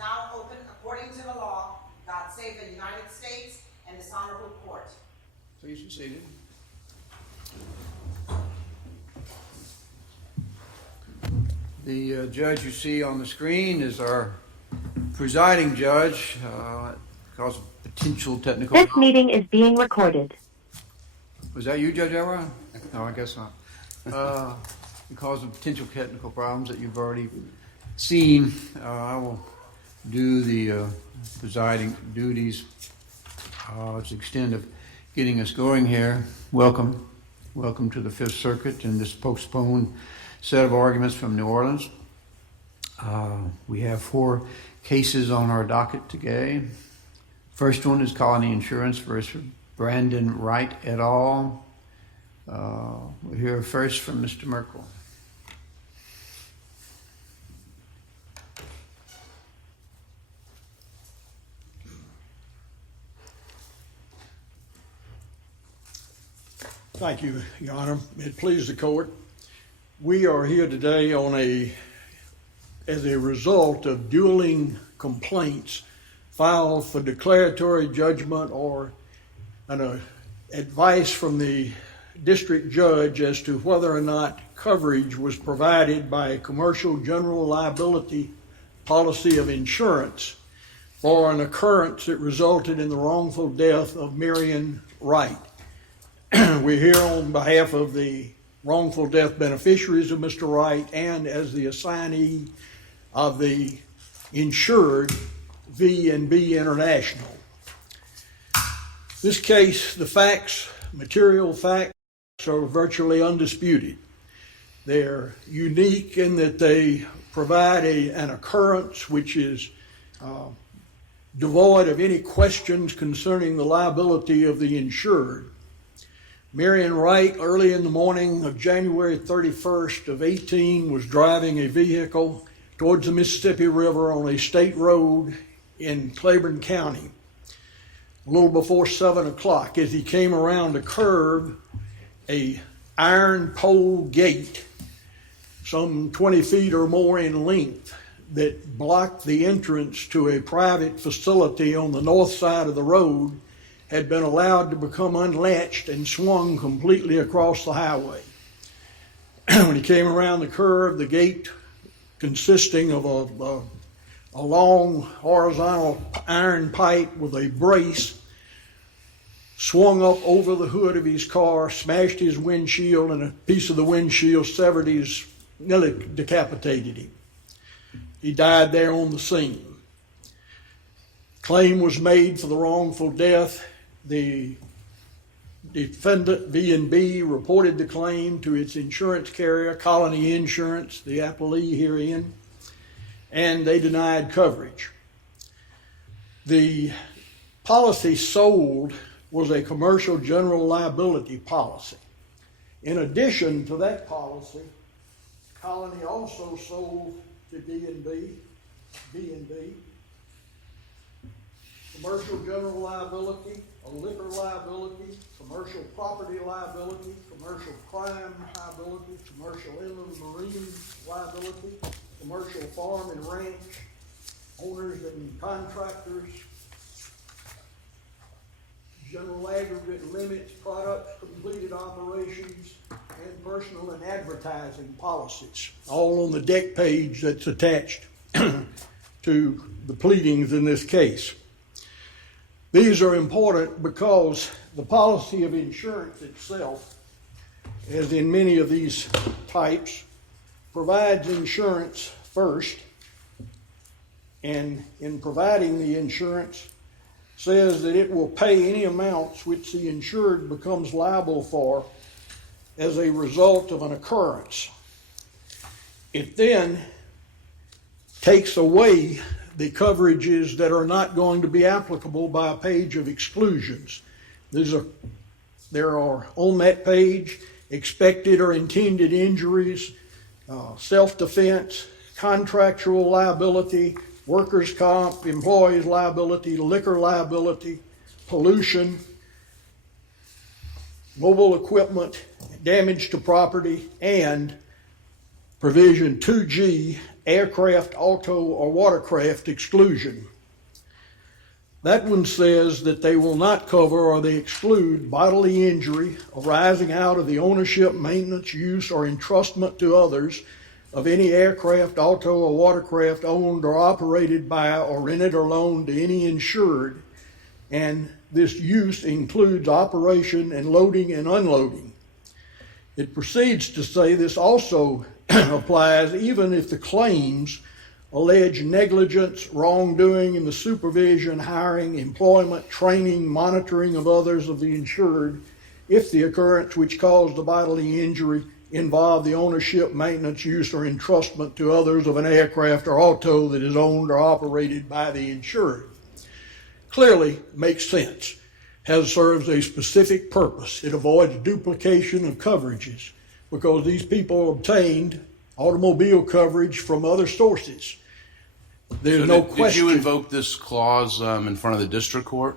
now open according to the law. God save the United States and this honorable court. Please be seated. The judge you see on the screen is our presiding judge. Because of potential technical... This meeting is being recorded. Was that you, Judge Elrod? No, I guess not. Because of potential technical problems that you've already seen, I will do the presiding duties to the extent of getting us going here. Welcome to the Fifth Circuit in this postponed set of arguments from New Orleans. We have 4 cases on our docket today. First one is Colony Insurance versus Brandon Wright et al. We'll hear first from Mr. Merkel. Thank you, Your Honor. It pleases the court. We are here today as a result of dueling complaints filed for declaratory judgment or an advice from the district judge as to whether or not coverage was provided by a commercial general liability policy of insurance for an occurrence that resulted in the wrongful death of Marion Wright. We're here on behalf of the wrongful death beneficiaries of Mr. Wright and as the assignee of the insured V&B International. This case, the material facts are virtually undisputed. They're unique in that they provide an occurrence which is devoid of any questions concerning the liability of the insured. Marion Wright, early in the morning of January 31st of 18, was driving a vehicle towards the Mississippi River on a state road in Claiborne County a little before 7 o'clock. As he came around a curve, a iron pole gate some 20 feet or more in length that blocked the entrance to a private facility on the north side of the road had been allowed to become unlatched and swung completely across the highway. When he came around the curve, the gate, consisting of a long horizontal iron pipe with a brace, swung up over the hood of his car, smashed his windshield, and a piece of the windshield severed nearly decapitated him. He died there on the scene. Claim was made for the wrongful death. The defendant, V&B, reported the claim to its insurance carrier, Colony Insurance, the appellee herein, and they denied coverage. The policy sold was a commercial general liability policy. In addition to that policy, Colony also sold to V&B, commercial general liability, a liquor liability, commercial property liability, commercial crime liability, commercial inland marine liability, commercial farm and ranch, owners and contractors, general aggregate limits, product completed operations, and personal and advertising policies, all on the deck page that's attached to the pleadings in this case. These are important because the policy of insurance itself, as in many of these types, provides insurance first, and in providing the insurance says that it will pay any amounts which the insured becomes liable for as a result of an occurrence. It then takes away the coverages that are not going to be applicable by a page of exclusions. There are on that page expected or intended injuries, self-defense, contractual liability, workers' comp, employees' liability, liquor liability, pollution, mobile equipment, damage to property, and provision 2G, aircraft, auto, or watercraft exclusion. That one says that they will not cover or they exclude bodily injury arising out of the ownership, maintenance, use, or entrustment to others of any aircraft, auto, or watercraft owned or operated by or rented or loaned to any insured, and this use includes operation and loading and unloading. It proceeds to say this also applies even if the claims allege negligence, wrongdoing in the supervision, hiring, employment, training, monitoring of others of the insured, if the occurrence which caused the bodily injury involved the ownership, maintenance, use, or entrustment to others of an aircraft or auto that is owned or operated by the insured. Clearly makes sense, serves a specific purpose. It avoids duplication of coverages because these people obtained automobile coverage from other sources. There's no question. Did you invoke this clause in front of the district court?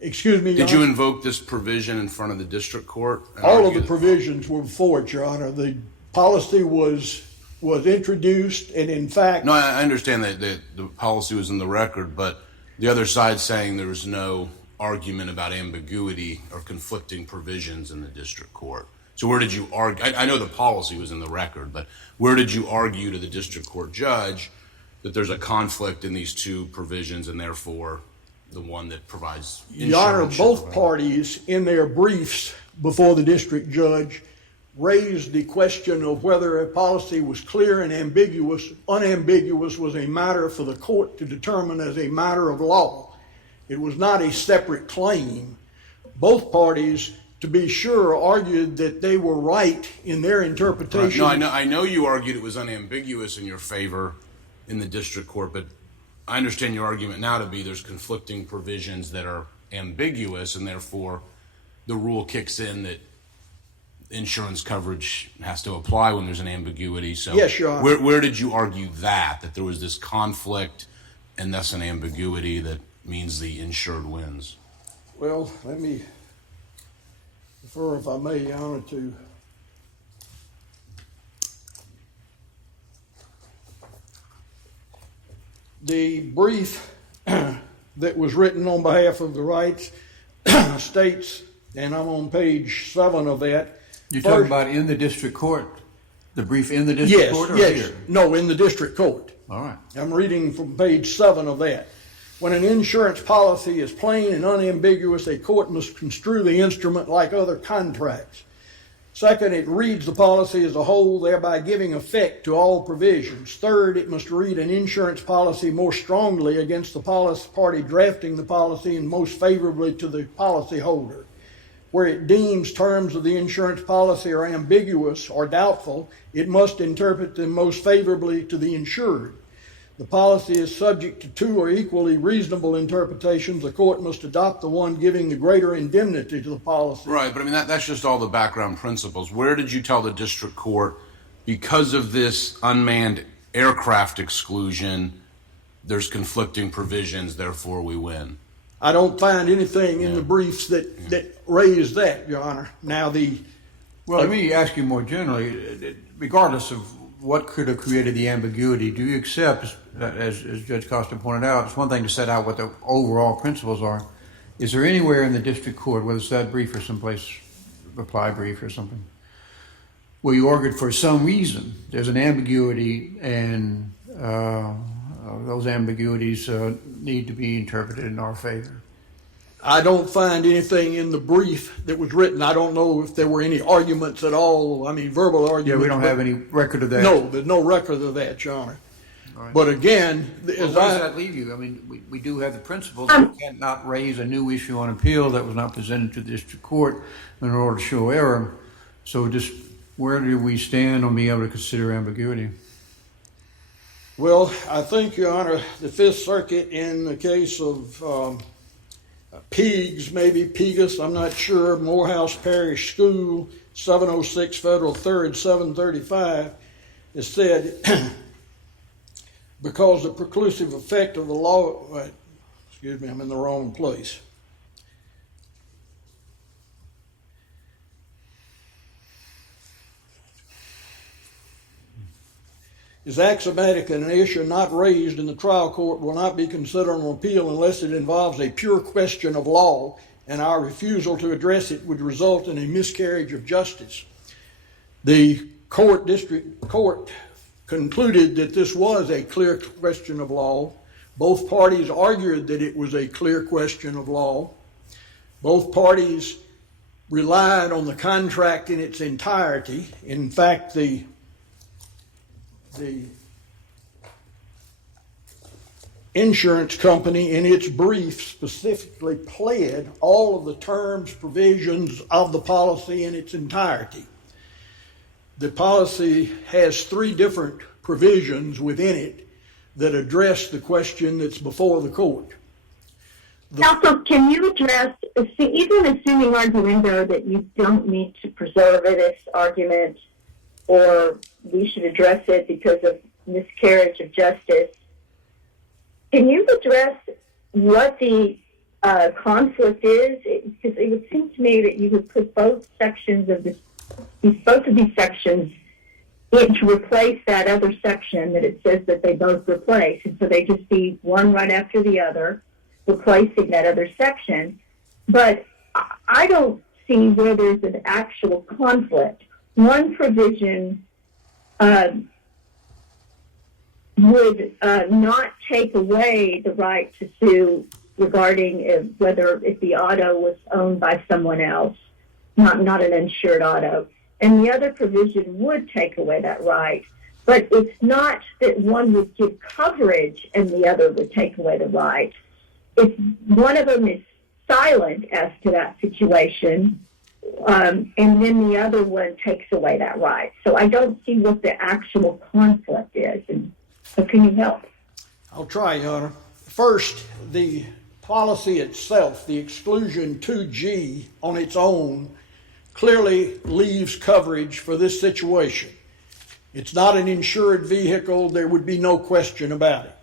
Excuse me, Your Did you Honor? invoke this provision in front of the district court? All of the provisions were before it, Your Honor. The policy was introduced, and in fact... No, I understand that the policy was in the record, but the other side's saying there was no argument about ambiguity or conflicting provisions in the district court. So where did you argue? I know the policy was in the record, but where did you argue to the district court judge that there's a conflict in these two provisions and therefore the one that provides insurance? Your Honor, both parties in their briefs before the district judge raised the question of whether a policy was clear and ambiguous. Unambiguous was a matter for the court to determine as a matter of law. It was not a separate claim. Both parties, to be sure, argued that they were right in their interpretation. Right. No, I know you argued it was unambiguous in your favor in the district court, but I understand your argument now to be there's conflicting provisions that are ambiguous, and therefore the rule kicks in that insurance coverage has to apply when there's an ambiguity. So yes, Your Honor. Where did you argue that there was this conflict and thus an ambiguity that means the insured wins? Well, let me refer, if I may, Your Honor, to the brief that was written on behalf of the Wrights states, and I'm on page 7 of that. You're talking about in the district court? The brief in the district court? Or Yes, here? no, in the district court. All right. I'm reading from page 7 of that. When an insurance policy is plain and unambiguous, a court must construe the instrument like other contracts. Second, it reads the policy as a whole, thereby giving effect to all provisions. Third, it must read an insurance policy more strongly against the policy party drafting the policy and most favorably to the policyholder. Where it deems terms of the insurance policy are ambiguous or doubtful, it must interpret them most favorably to the insured. The policy is subject to two or equally reasonable interpretations. The court must adopt the one giving the greater indemnity to the policy. Right, but I mean, that's just all the background principles. Where did you tell the district court, because of this unmanned aircraft exclusion, there's conflicting provisions, therefore we win? I don't find anything in the briefs that raise that, Your Honor. Now Well, let me ask you more generally, regardless of what could have created the ambiguity, do you accept, as Judge Costa pointed out, it's one thing to set out what the overall principles are. Is there anywhere in the district court, whether it's that brief or someplace, reply brief or something, where you argued for some reason there's an ambiguity and those ambiguities need to be interpreted in our favor? I don't find anything in the brief that was written. I don't know if there were any arguments at all. I mean, verbal arguments. Yeah, we don't have any record of that. No, there's no record of that, Your Honor. Right. But again, Well, where does that leave you? I mean, we do have the principles. We can't not raise a new issue on appeal that was not presented to the district court in order to show error. So just where do we stand on being able to consider ambiguity? well, I think, Your Honor, the Fifth Circuit in the case of Peags, maybe Pegas, I'm not sure, Morehouse Parish School, 706 Federal 3rd, 735, has said, because the preclusive effect of the law, excuse me, I'm in the wrong place. is axiomatic that an issue not raised in the trial court will not be considered on appeal unless it involves a pure question of law, and our refusal to address it would result in a miscarriage of justice. The district court concluded that this was a clear question of law. Both parties argued that it was a clear question of law. Both parties relied on the contract in its entirety. In fact, the insurance company in its brief specifically pled all of the terms, provisions of the policy in its entirety. The policy has 3 different provisions within it that address the question that's before the court. Counsel, can you address, even assuming arguendo that you don't need to preserve this argument or we should address it because of miscarriage of justice, can you address what the conflict is? Because it would seem to me that you would put both sections of both of these sections in to replace that other section that it says that they both replace. And so they just be one right after the other, replacing that other section. But I don't see where there's an actual conflict. One provision would not take away the right to sue regarding if the auto was owned by someone else, not an insured auto. And the other provision would take away that right. But it's not that one would give coverage and the other would take away the right. It's one of them is silent as to that situation, and then the other one takes away that right. So I don't see what the actual conflict is. And so can you help? I'll try, Your Honor. First, the policy itself, the exclusion 2G on its own, clearly leaves coverage for this situation. It's not an insured vehicle. There would be no question about it.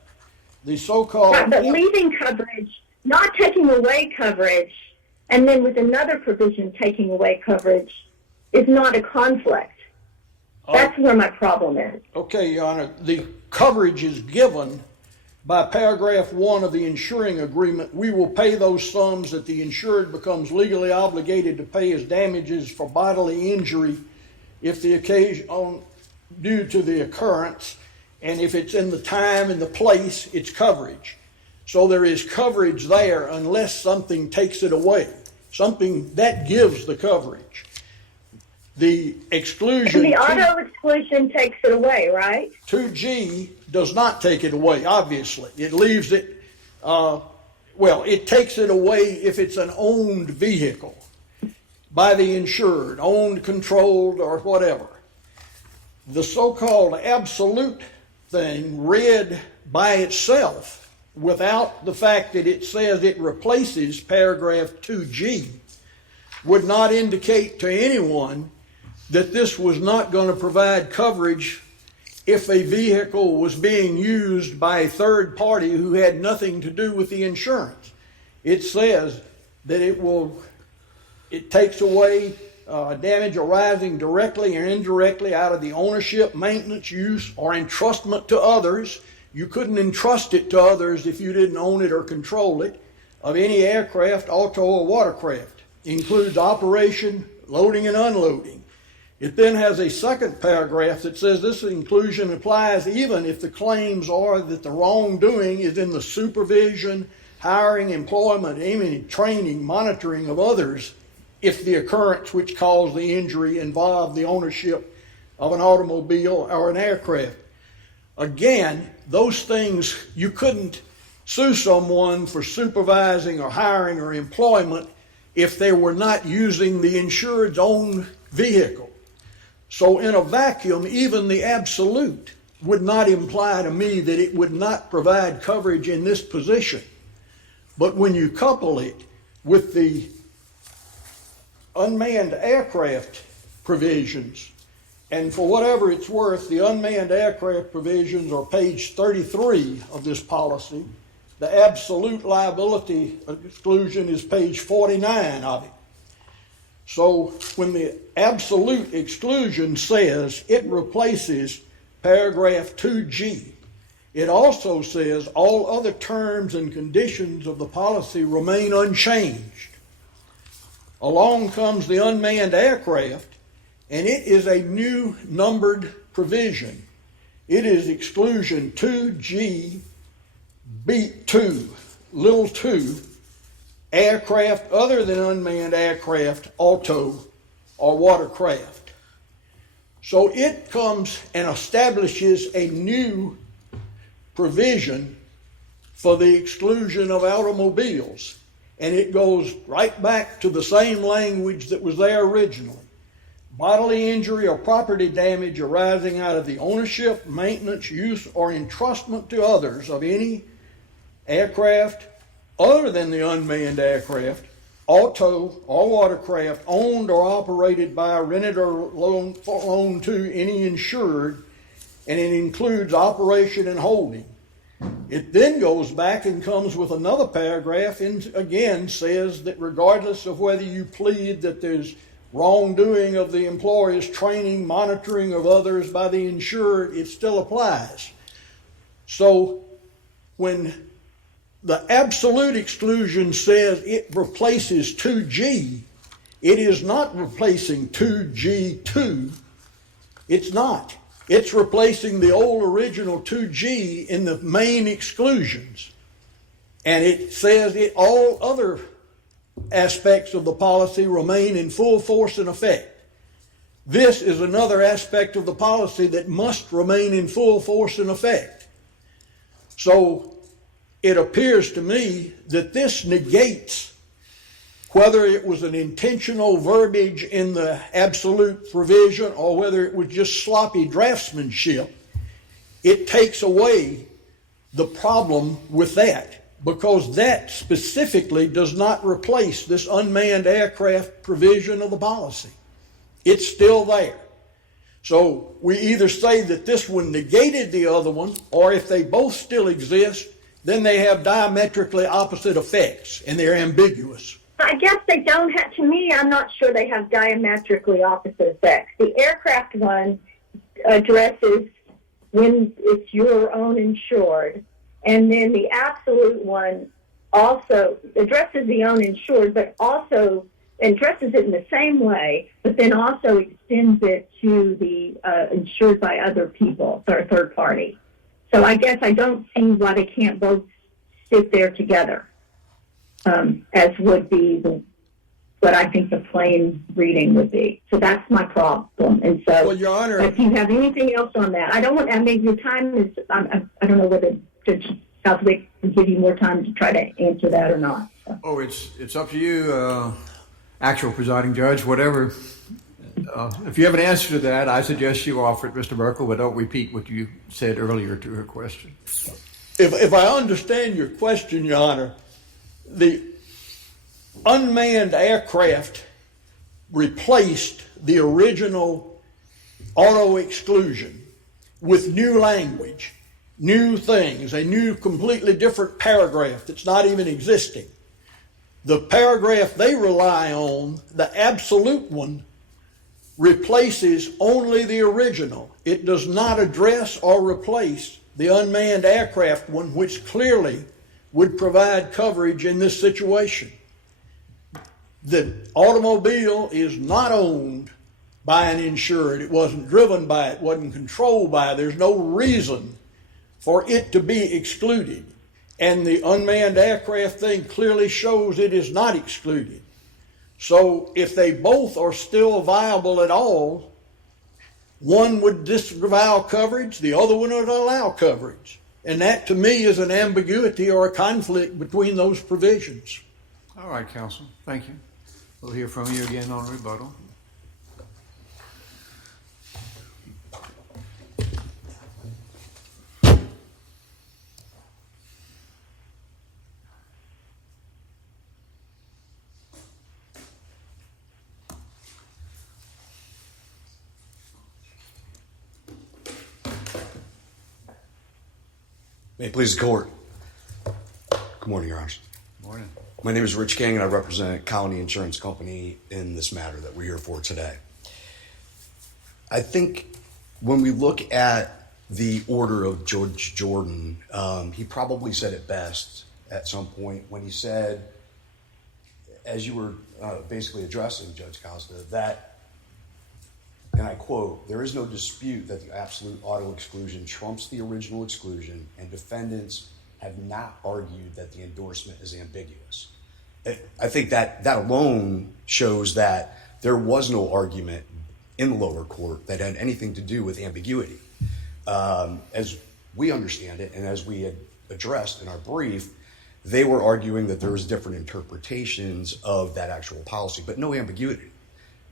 The so-called... But leaving coverage, not taking away coverage, and then with another provision taking away coverage is not a conflict. That's where my problem is. Okay, Your Honor. The coverage is given by paragraph 1 of the insuring agreement. We will pay those sums that the insured becomes legally obligated to pay as damages for bodily injury if the occasion due to the occurrence, and if it's in the time and the place, it's coverage. So there is coverage there unless something takes it away. Something that gives the coverage. The exclusion... And the auto exclusion takes it away, right? 2G does not take it away, obviously. It leaves it, it takes it away if it's an owned vehicle by the insured, owned, controlled, or whatever. The so-called absolute thing read by itself without the fact that it says it replaces paragraph 2G would not indicate to anyone that this was not going to provide coverage if a vehicle was being used by a third party who had nothing to do with the insurance. It says that it takes away damage arising directly or indirectly out of the ownership, maintenance, use, or entrustment to others. You couldn't entrust it to others if you didn't own it or control it, of any aircraft, auto, or watercraft. Includes operation, loading, and unloading. It then has a second paragraph that says this inclusion applies even if the claims are that the wrongdoing is in the supervision, hiring, employment, aiming, training, monitoring of others, if the occurrence which caused the injury involved the ownership of an automobile or an aircraft. Again, those things, you couldn't sue someone for supervising or hiring or employment if they were not using the insured's own vehicle. So in a vacuum, even the absolute would not imply to me that it would not provide coverage in this position. But when you couple it with the unmanned aircraft provisions, and for whatever it's worth, the unmanned aircraft provisions are page 33 of this policy. The absolute liability exclusion is page 49 of it. So when the absolute exclusion says it replaces paragraph 2G. It also says all other terms and conditions of the policy remain unchanged. Along comes the unmanned aircraft, and it is a new numbered provision. It is exclusion 2G, B2, little 2, aircraft other than unmanned aircraft, auto, or watercraft. So it comes and establishes a new provision for the exclusion of automobiles. And it goes right back to the same language that was there originally. Bodily injury or property damage arising out of the ownership, maintenance, use, or entrustment to others of any aircraft other than the unmanned aircraft, auto, or watercraft owned or operated by, rented, or loaned to any insured, and it includes operation and holding. It then goes back and comes with another paragraph and again says that regardless of whether you plead that there's wrongdoing of the employer's training, monitoring of others by the insured, it still applies. So when the absolute exclusion says it replaces 2G, it is not replacing 2G2. It's not. It's replacing the old original 2G in the main exclusions. And it says all other aspects of the policy remain in full force and effect. This is another aspect of the policy that must remain in full force and effect. So it appears to me that this negates whether it was an intentional verbiage in the absolute provision or whether it was just sloppy draftsmanship. It takes away the problem with that, because that specifically does not replace this unmanned aircraft provision of the policy. It's still there. So we either say that this one negated the other one, or if they both still exist, then they have diametrically opposite effects and they're ambiguous. I guess they don't have, to me, I'm not sure they have diametrically opposite effects. The aircraft one addresses when it's your own insured, and then the absolute one also addresses the own insured, but also addresses it in the same way, but then also extends it to the insured by other people, or third party. So I guess I don't see why they can't both sit there together. As would be what I think the plain reading would be. So that's my problem. And so, well, Your Honor, if you have anything else on that, I don't want. I mean, your time is. I don't know whether Judge Southwick can give you more time to try to answer that or not. So. Oh, it's up to you, actual presiding judge. Whatever. If you have an answer to that, I suggest you offer it, Mr. Merkel, but don't repeat what you said earlier to her question. If I understand your question, Your Honor, the unmanned aircraft replaced the original auto exclusion with new language, new things, a new completely different paragraph that's not even existing. The paragraph they rely on, the absolute one, replaces only the original. It does not address or replace the unmanned aircraft one, which clearly would provide coverage in this situation. The automobile is not owned by an insured. It wasn't driven by it, wasn't controlled by it. There's no reason for it to be excluded. And the unmanned aircraft thing clearly shows it is not excluded. So if they both are still viable at all, one would disavow coverage, the other one would allow coverage. And that, to me, is an ambiguity or a conflict between those provisions. All right, counsel. Thank you. We'll hear from you again on rebuttal. May it please the court. Good morning, Your Honors. Morning. My name is Rich King, and I represent Colony Insurance Company in this matter that we're here for today. I think when we look at the order of Judge Jordan. He probably said it best at some point when he said, as you were basically addressing Judge Costa, that, and I quote, "There is no dispute that the absolute auto exclusion trumps the original exclusion, and defendants have not argued that the endorsement is ambiguous." I think that alone shows that there was no argument in the lower court that had anything to do with ambiguity. As we understand it, and as we had addressed in our brief, they were arguing that there was different interpretations of that actual policy, but no ambiguity.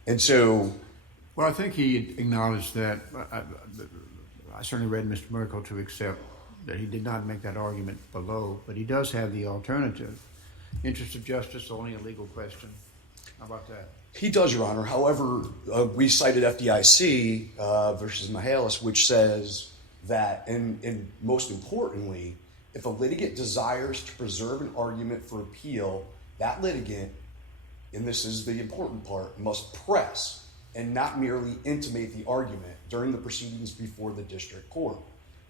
And so, Well, I think he acknowledged that. I certainly read Mr. Merkel to accept that he did not make that argument below, but he does have the alternative. Interest of justice, only a legal question. How about that? he does, Your Honor. However, we cited FDIC versus Mihalis, which says that, and most importantly, if a litigant desires to preserve an argument for appeal, that litigant, and this is the important part, must press and not merely intimate the argument during the proceedings before the district court.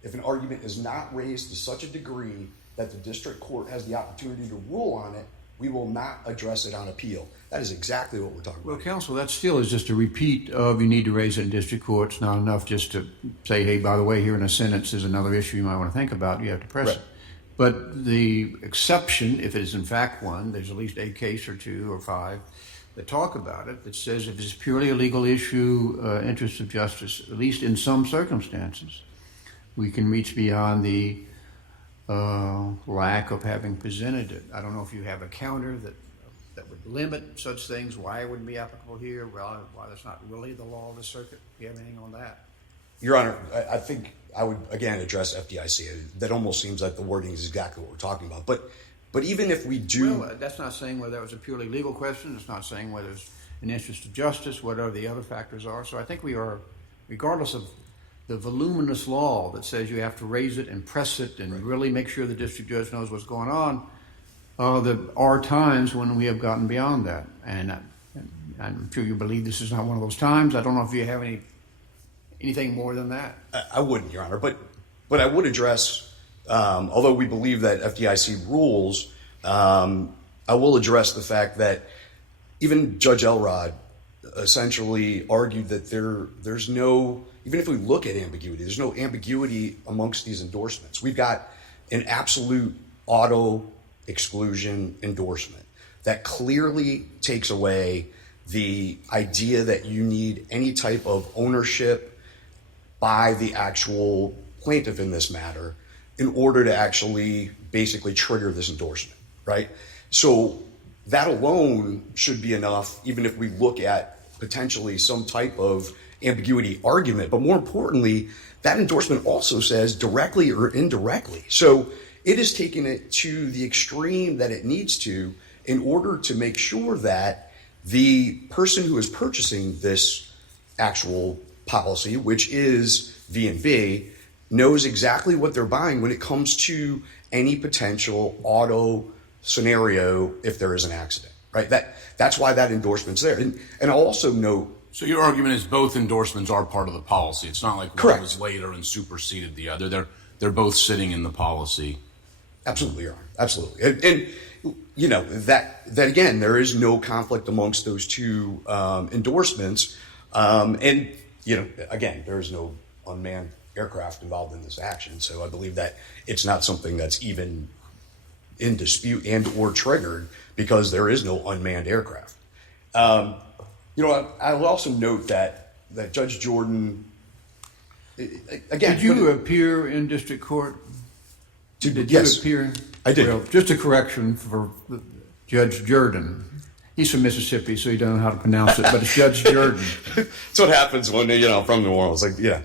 If an argument is not raised to such a degree that the district court has the opportunity to rule on it, we will not address it on appeal. That is exactly what we're talking Well, about. counsel, that still is just a repeat of you need to raise it in district court. It's not enough just to say, hey, by the way, here in a sentence is another issue you might want to think about. You have to press Right. it. But the exception, if it is in fact one, there's at least a case or two or five that talk about it, that says if it's purely a legal issue, interest of justice, at least in some circumstances, we can reach beyond the lack of having presented it. I don't know if you have a counter that would limit such things, why it wouldn't be applicable here, why that's not really the law of the circuit. Do you have anything on that? Your Honor, I think I would, again, address FDIC. That almost seems like the wording is exactly what we're talking about. But even if we do... Well, that's not saying whether that was a purely legal question. It's not saying whether it's an interest of justice, what the other factors are. So I think we are, regardless of the voluminous law that says you have to raise it and press it and really make sure the district judge knows what's going on, there are times when we have gotten beyond that. And I'm sure you believe this is not one of those times. I don't know if you have anything more than that. I wouldn't, Your Honor. But I would address, although we believe that FDIC rules, I will address the fact that even Judge Elrod essentially argued that there's no, even if we look at ambiguity, there's no ambiguity amongst these endorsements. We've got an absolute auto exclusion endorsement that clearly takes away the idea that you need any type of ownership by the actual plaintiff in this matter in order to actually basically trigger this endorsement, right? So that alone should be enough, even if we look at potentially some type of ambiguity argument. But more importantly, that endorsement also says directly or indirectly. So it is taking it to the extreme that it needs to in order to make sure that the person who is purchasing this actual policy, which is V&B, knows exactly what they're buying when it comes to any potential auto scenario if there is an accident, right? That's why that endorsement's there. And I'll also note... So your argument is both endorsements are part of the policy. It's not like Correct. one was later and superseded the other. They're both sitting in the policy. Absolutely, Your Honor. Absolutely. And you know, that again, there is no conflict amongst those two endorsements. And, you know, again, there is no unmanned aircraft involved in this action. So I believe that it's not something that's even in dispute and or triggered because there is no unmanned aircraft. You know, I will also note that Judge Jordan, again... Did you appear in district court? Did yes, you appear? I did. Well, just a correction for Judge Jordan. He's from Mississippi, so he doesn't know how to pronounce it, but it's Judge Jordan. That's what happens when, you know, I'm from New Orleans. Like, yeah.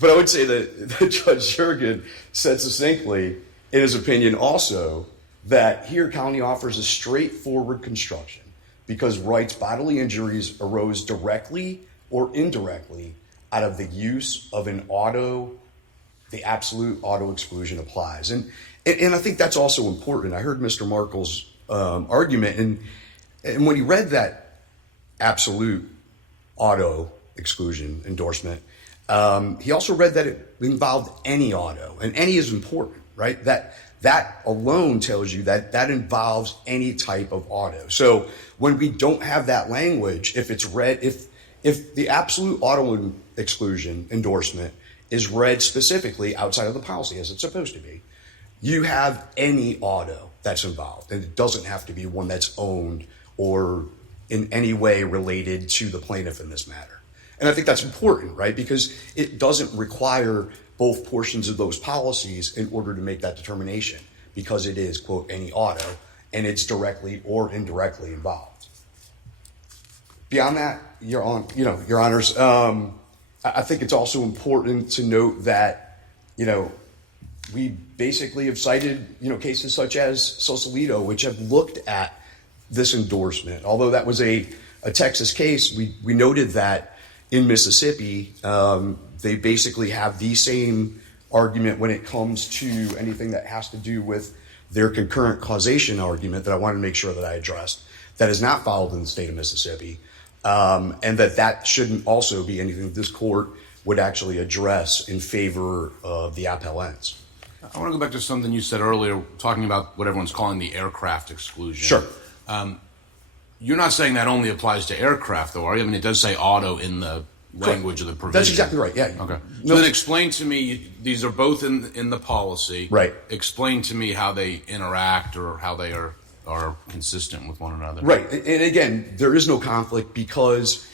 But I would say that Judge Jordan said succinctly in his opinion also that here county offers a straightforward construction because Wright's bodily injuries arose directly or indirectly out of the use of an auto. The absolute auto exclusion applies. And I think that's also important. I heard Mr. Merkel's argument, and when he read that absolute auto exclusion endorsement, He also read that it involved any auto, and any is important, right? That alone tells you that involves any type of auto. So when we don't have that language, if it's read, if the absolute auto exclusion endorsement is read specifically outside of the policy as it's supposed to be, you have any auto that's involved, and it doesn't have to be one that's owned or in any way related to the plaintiff in this matter. And I think that's important, right? Because it doesn't require both portions of those policies in order to make that determination, because it is, quote, any auto, and it's directly or indirectly involved. Beyond that, Your Honors, I think it's also important to note that, we basically have cited, cases such as Sausalito, which have looked at this endorsement. Although that was a Texas case, we noted that in Mississippi, they basically have the same argument when it comes to anything that has to do with their concurrent causation argument that I wanted to make sure that I addressed, that is not followed in the state of Mississippi, and that shouldn't also be anything that this court would actually address in favor of the appellants. I want to go back to something you said earlier, talking about what everyone's calling the aircraft exclusion. Sure. You're not saying that only applies to aircraft, though, are you? I mean, it does say auto in the language of the provision. That's exactly right, yeah. Okay. So then explain to me, these are both in the policy. Right. Explain to me how they interact or how they are consistent with one another. Right. And again, there is no conflict because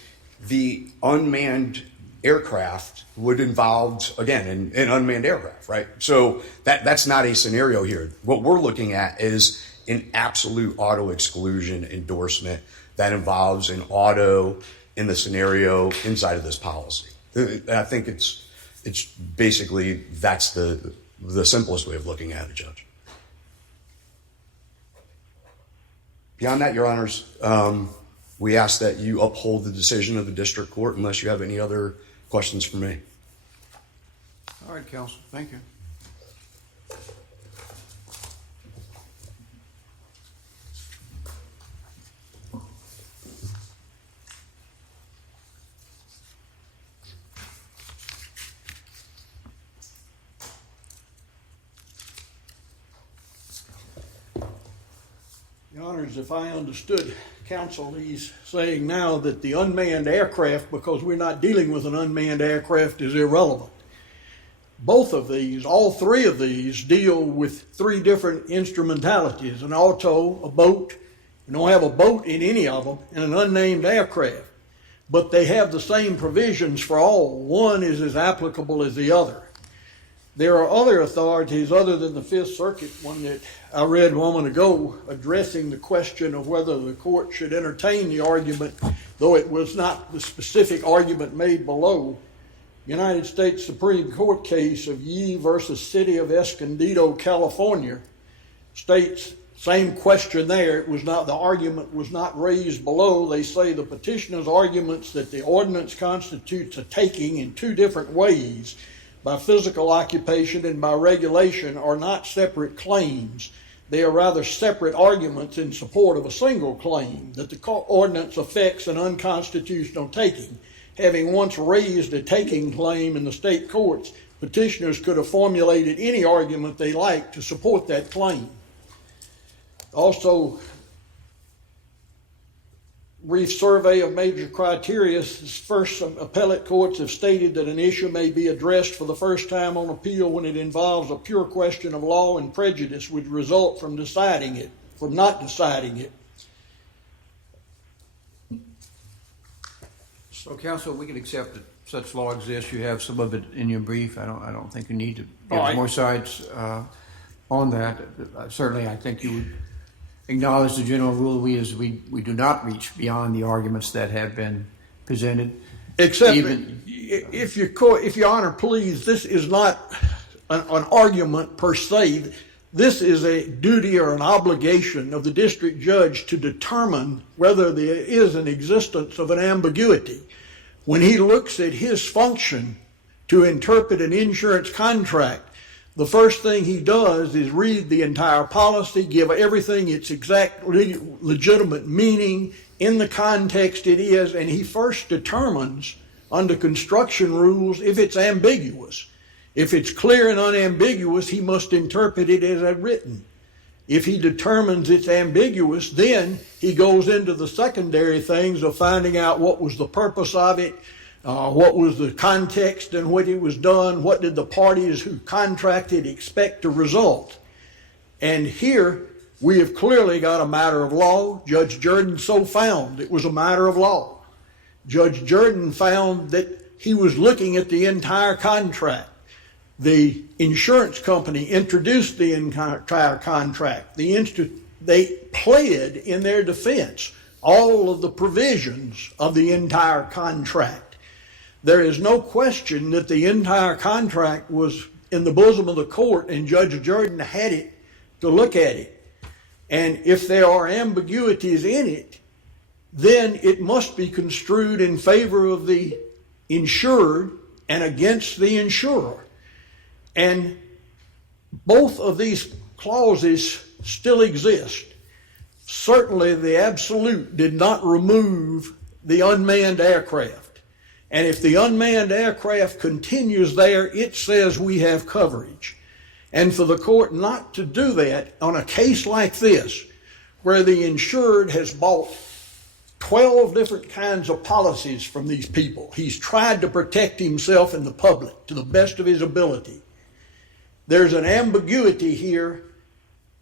the unmanned aircraft would involve, again, an unmanned aircraft, right? So that's not a scenario here. What we're looking at is an absolute auto exclusion endorsement that involves an auto in the scenario inside of this policy. I think it's basically that's the simplest way of looking at it, Judge. Beyond that, Your Honors, we ask that you uphold the decision of the district court unless you have any other questions for me. All right, Counsel. Thank you. Your Honors, if I understood counsel, he's saying now that the unmanned aircraft, because we're not dealing with an unmanned aircraft, is irrelevant. Both of these, all three of these, deal with three different instrumentalities: an auto, a boat. We don't have a boat in any of them, and an unnamed aircraft. But they have the same provisions for all. One is as applicable as the other. There are other authorities other than the Fifth Circuit, one that I read a moment ago, addressing the question of whether the court should entertain the argument, though it was not the specific argument made below. United States Supreme Court case of Yee versus City of Escondido, California, states same question there. It was not, the argument was not raised below. They say the petitioner's arguments that the ordinance constitutes a taking in two different ways, by physical occupation and by regulation, are not separate claims. They are rather separate arguments in support of a single claim, that the ordinance affects an unconstitutional taking. Having once raised a taking claim in the state courts, petitioners could have formulated any argument they liked to support that claim. Also, brief survey of major criteria. First, some appellate courts have stated that an issue may be addressed for the first time on appeal when it involves a pure question of law and prejudice would result from not deciding it. So, Counsel, we can accept that such law exists. You have some of it in your brief. I don't think you need to give more sides on that. Certainly, I think you would acknowledge the general rule we do not reach beyond the arguments that have been presented. Except if your Honor, please, this is not an argument per se. This is a duty or an obligation of the district judge to determine whether there is an existence of an ambiguity. When he looks at his function to interpret an insurance contract, the first thing he does is read the entire policy, give everything its exact legitimate meaning in the context it is, and he first determines under construction rules if it's ambiguous. If it's clear and unambiguous, he must interpret it as written. If he determines it's ambiguous, then he goes into the secondary things of finding out what was the purpose of it, what was the context in which it was done, what did the parties who contracted expect to result. And here we have clearly got a matter of law. Judge Jordan so found it was a matter of law. Judge Jordan found that he was looking at the entire contract. The insurance company introduced the entire contract. They pled in their defense all of the provisions of the entire contract. There is no question that the entire contract was in the bosom of the court, and Judge Jordan had it to look at it. And if there are ambiguities in it, then it must be construed in favor of the insured and against the insurer. And both of these clauses still exist. Certainly the absolute did not remove the unmanned aircraft. And if the unmanned aircraft continues there, it says we have coverage. And for the court not to do that on a case like this, where the insured has bought 12 different kinds of policies from these people, he's tried to protect himself and the public to the best of his ability. There's an ambiguity here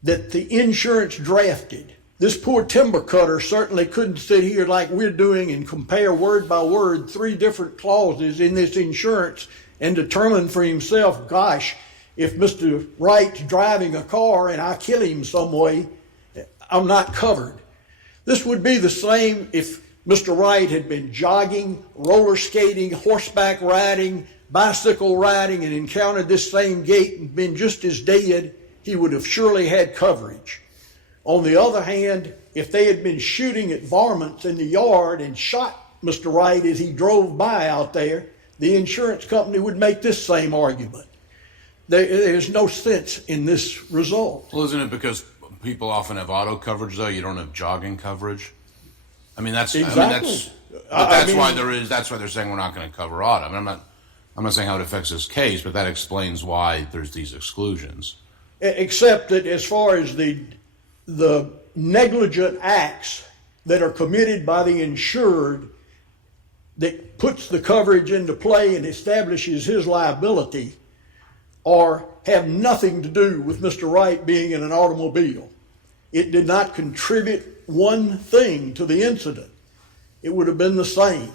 that the insurance drafted. This poor timber cutter certainly couldn't sit here like we're doing and compare word by word 3 different clauses in this insurance and determine for himself, gosh, if Mr. Wright's driving a car and I kill him some way, I'm not covered. This would be the same if Mr. Wright had been jogging, roller skating, horseback riding, bicycle riding, and encountered this same gate and been just as dead. He would have surely had coverage. On the other hand, if they had been shooting at varmints in the yard and shot Mr. Wright as he drove by out there, the insurance company would make this same argument. There's no sense in this result. Well, isn't it because people often have auto coverage, though? You don't have jogging coverage? I mean, that's exactly. Why that's why they're saying we're not going to cover auto. I mean, I'm not saying how it affects this case, but that explains why there's these exclusions. Except that as far as the negligent acts that are committed by the insured that puts the coverage into play and establishes his liability or have nothing to do with Mr. Wright being in an automobile. It did not contribute one thing to the incident. It would have been the same.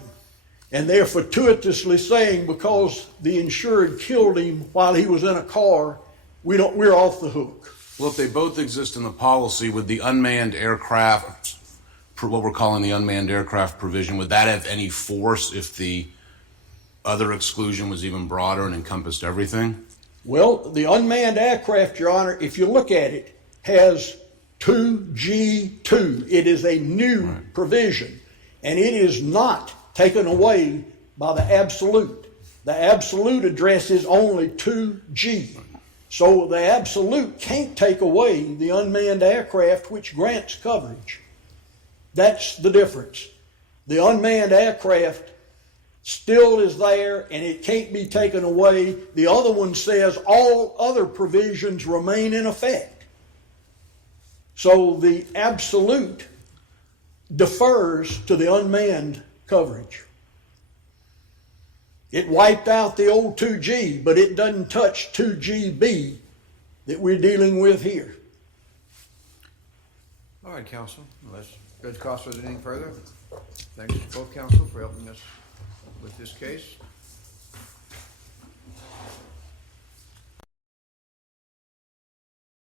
And they're fortuitously saying because the insured killed him while he was in a car, we're off the hook. Well, if they both exist in the policy, would the unmanned aircraft, what we're calling the unmanned aircraft provision, would that have any force if the other exclusion was even broader and encompassed everything? Well, the unmanned aircraft, Your Honor, if you look at it, has 2G2. It is a new provision, and it is not taken away by the absolute. The absolute addresses only 2G. So the absolute can't take away the unmanned aircraft which grants coverage. That's the difference. The unmanned aircraft still is there and it can't be taken away. The other one says all other provisions remain in effect. So the absolute defers to the unmanned coverage. It wiped out the old 2G, but it doesn't touch 2GB that we're dealing with here. All right, counsel. Unless Judge Costa has anything further, thanks to both counsel for helping us with this case.